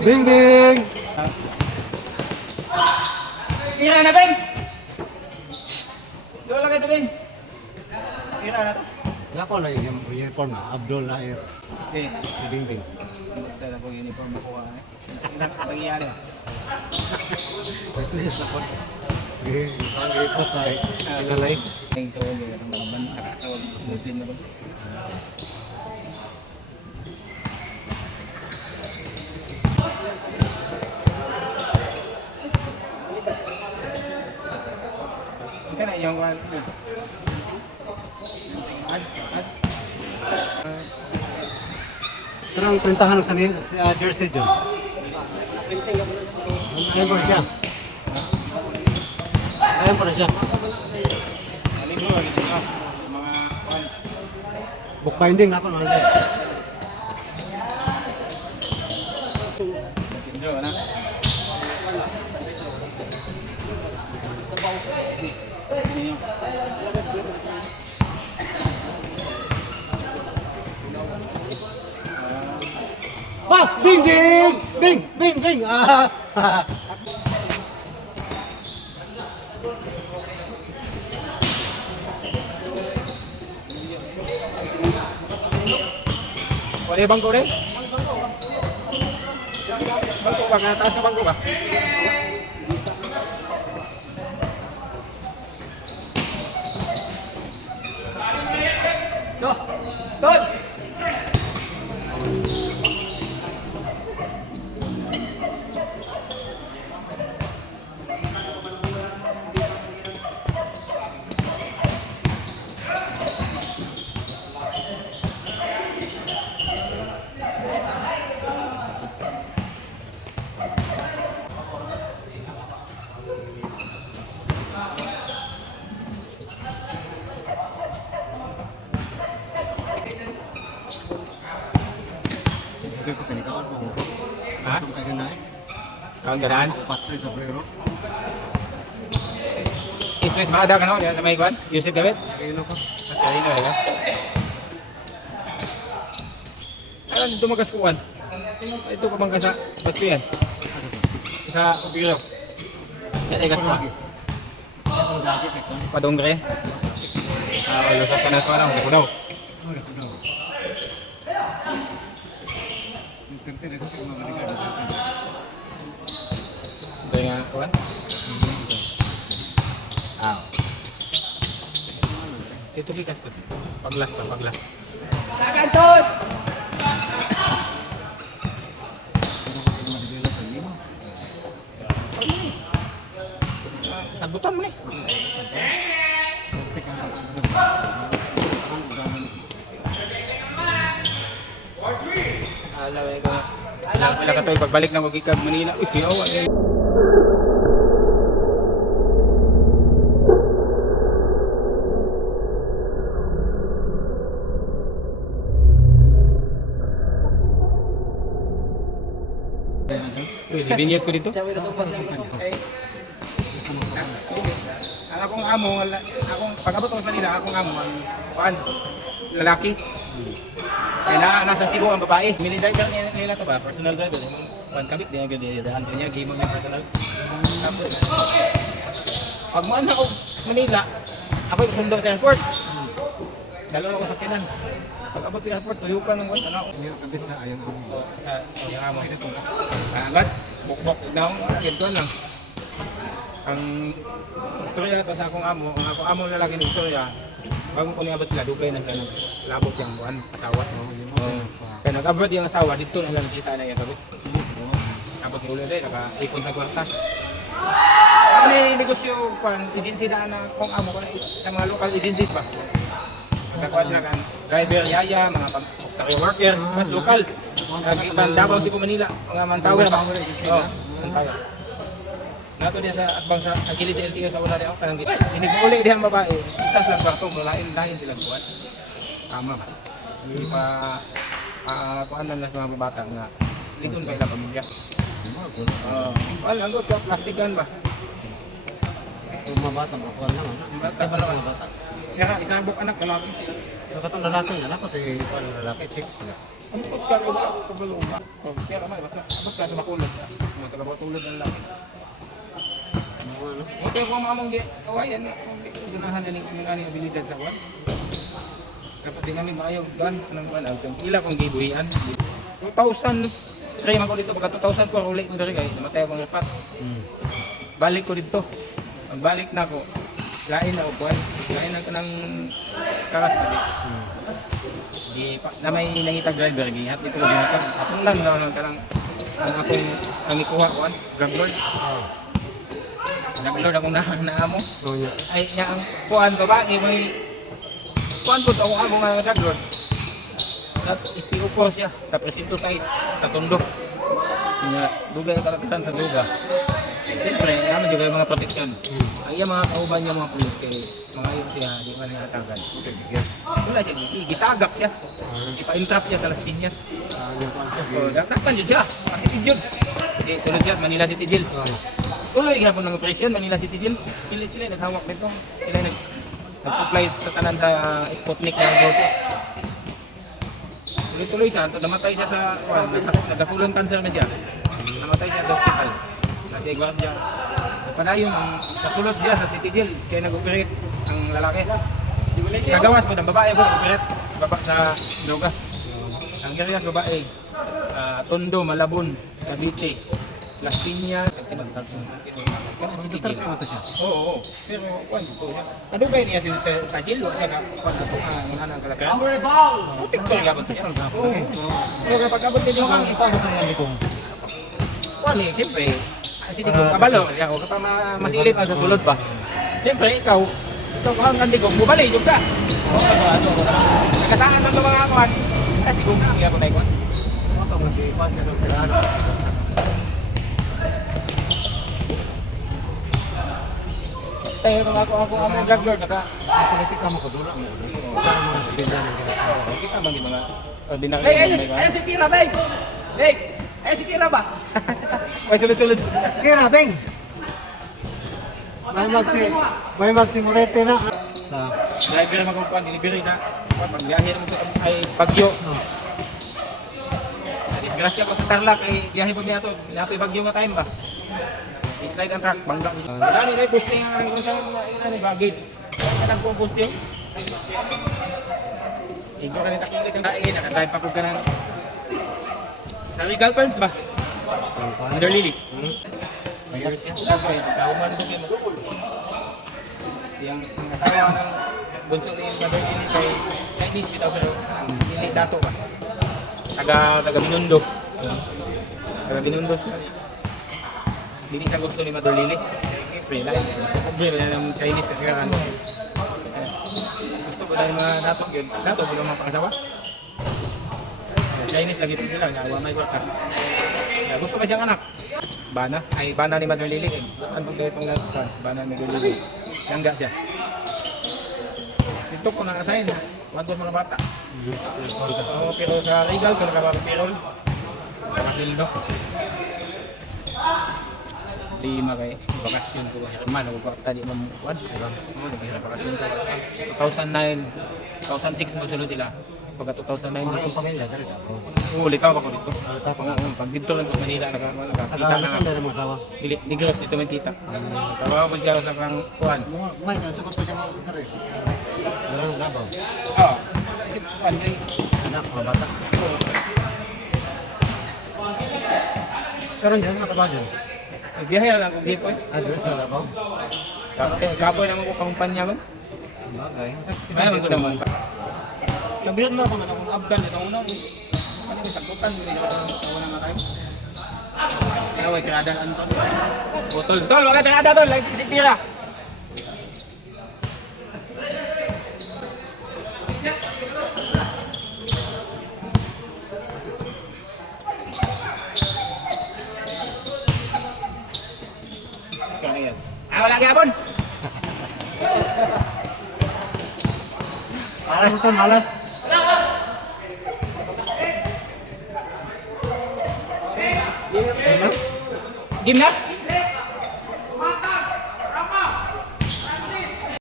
Bing Bing! Tira na, Ben! Doon lang ito, Ben. Tira na. Wala ko na yung uniform na, Abdul Lahir. Si Bing Bing. Basta na po uniform makuha. Nangyayari. At least ako. Ang ito sa ilalay. Ay, so, yung mga banda, nakasawag, Muslim na ba? Isa na yung one. Pero ang kwentahan sa jersey dyan. Ayun pa siya. Ayun pa siya. Alin mo, mga one. Bookbinding na ako. Tinjo, na. Bing Bing! Bing! Bing Bing! Ah! Wala yung bangko rin? Bangko ba? Nataas na bangko ba? Doon! Hindi ko pinikaon mo. Ha? Itong kaya na eh. Kaon ganaan? Patsay sa brero. Isles ba ada ka no? Yan may kwan? Yusuf David? Kaya ko. At kaya na ba? Alam dito magkaskuan. Ito pa bangka sa batso yan. Sa Upiro. Yan ay kasma. Ang dati pek. Padongre. Lusot ka na sa ano. Kudaw. Ito yung kuwan. Ito bigas pa. Paglas pa, paglas. Kakantot! Sagutan mo ni. Alam ko. Alam sila katoy pagbalik na magikag Manila. Uy, kiyawa eh. Uy, living years ko dito. Ang akong amo, akong pag-abot ko sa Manila, akong amo ang kuan, lalaki. Kaya nasa Cebu ang babae. Mini driver nila to ba? Personal driver. Kuan kabit din agad daan niya game ng personal. Tapos pag mo na ako Manila, ako yung sundo sa airport. Dalawa ko sa kinan. Pag abot sa airport, tuyo ka ng ano. Hindi ko kabit sa ayang amo. Sa yung amo. Agad, bukbok daw, ganito lang. Ang istorya to sa akong amo, ang akong amo lalaki ng istorya, bago ko niabot sila, dugay na sila labot siyang buwan, asawa. Kaya nag-abot yung asawa, dito na lang kita na yung kabit. Tapos yung ulo rin, naka-ipon sa kwarta. May negosyo, agency na kung amo ko sa mga local agencies ba? Nagkakuha sila kan driver, yaya, mga factory worker, mas lokal. Davao Cebu, Manila, mga mantawer ba? Oo, mantawer. Nato diya sa atbang sa agilid sa LTO sa una rin ako, kanang hiniguli diya ang babae, isa silang kwarto, lain silang buwan. Tama ba? Hindi pa, kuhaan lang sa mga bata nga, ligon kayo na pamilya. Ang good, plastikan ba? Yung mga bata, makuha lang. Bata pa naman. Siya ka, isang buk anak, lalaki. Katong lalaki nga dapat eh paano lalaki check sila. Ang bukod ka, wala ako kabalo nga. Siya naman, basta abot ka sa makulod. Mga taga-matulod ng lalaki. Ano? Okay, kung mamang di, kawayan na. Gunahan na yung ano abilidad sa kwan. Dapat din namin maayaw gan. Anong kwan, ila kong gibuhian. 2,000. Try man ko dito, pagka 2,000 ko, ulit ko dito kay namatay akong repat. Balik ko dito. Ang balik na ako, lain na ako kwan. Lain na ko ng karas pa di. Di pa, na may nangitag driver, gihat dito ko ginatag. Akong lang na kanang ang akong ang ikuha ko, grab lord. Grab lord akong naamo. Oh, yeah. Ay nya ang kuan babae may kuan pud ako nga grab lord. At SPO ko siya sa presinto size sa Tondo. Nga dugay kalagatan sa duga. Siyempre, naman juga yung mga proteksyon. Ang iya mga kauban niya mga pulis kay mga iyo siya, di man niya hatagan. Wala siya, gitagap siya. Ipa-entrap siya sa Las Piñas. So, dakpan yun siya, kasi tidyod. Kasi sunod siya, Manila City Jail. Tuloy nga po ng operasyon, Manila City Jail. Sila naghawak nito. Sila nag-supply sa tanan sa Sputnik na grupo. Tuloy-tuloy siya, namatay siya sa, nagkakulong cancer na siya. Namatay siya sa hospital. Kasi gwardiya. Padayon ang sa sulod siya sa City Jail, siya nag-operate ang lalaki. Sa gawas po ng babae po nag-operate sa droga. Ang area babae, Tondo, Malabon, Cavite, Las Piñas, City Jail. Oo. Pero kuan dito siya. Kadugay niya sa jail, wa siya na kuan ato nga nang kalakaran. Putik to gyapon siya. Oo. Pero kapag abot din yung Paano ka yan itong? kuan eh, siyempre kasi di ko kabalo, ako kapag masilip ang sa sulod pa. Siyempre, ikaw kuhan kan di ko, mubali yung ka. Nagkasaan man ito mga kuhan, di ko na, kaya ko na ikuhan. Ano ka mag-ipan sa ng tirano? Tayo nung ako ang drug lord, Politik ka makadula mo. Saan mga sabihin ng ginagawa? kita bang yung mga ordinary ay si Tira, Beng! Beng! Ay si Tira ba? May sulod-sulod. Kira, Beng! May magsimurete na sa Driver naman kung kuhan, delivery sa pagbiyahe naman ito ay bagyo. Disgrasya ko sa Tarlac ay biyahe po niya ito. Napoy bagyo nga time ba? Slide ang truck, bangga. Dali na posting ang kung saan bagit. Kaya nagpo-posting. Ikaw ka rin takilit ang daing, nakadrive pa ko ka ng sa Regal Farms ba? Under Lily. Mayroon siya. Kauman ko din magugol. Yung asawa ng bunso ni Under Lily kay Chinese bitaw pero hindi dato ba? Taga Binondo. Taga Binondo siya. Hindi siya gusto ni Mother Lily. Siyempre, problema na ng Chinese kasi kan. Gusto ko dahil mga dato yun. Dato ko yung mga pangasawa. Chinese lagi po sila, nawa may work. Gusto pa siyang anak. Bana, ay bana ni Mother Lily. Ano ba itong bana ni Mother Lily? Langga siya. Ito ko nang-assign, wantos mga bata. Pero sa Regal, kung nakapapirol, nakasildo. 5 kay bakasyon ko herman ako kwarta di man kuan mo di bakasyon ko 2009 2006 mo sulod sila pagka 2009 ang pamilya dali ako. ulit ako dito pag dito lang sa Manila nakakita na Saan na mo asawa? dili negros dito man kita tawa ko siya sa kang kuan May sugot pa siya mo dali. Dalo labaw. si kuan kay Anak mga bata. Karon diyan matabagan. biyahe lang kung gipoy Address na labaw. kapoy naman ko kumpanya ko Bagay. Ayaw ko naman. Labihan mo ako na akong abdan ito una. Ano yung sagutan mo nila ako una nga tayo. Sino ay tirada ang to? Tol, wag ka tirada tol, like si tira. Sekarang yan. Wala gapon. Malas ito, malas. Game na?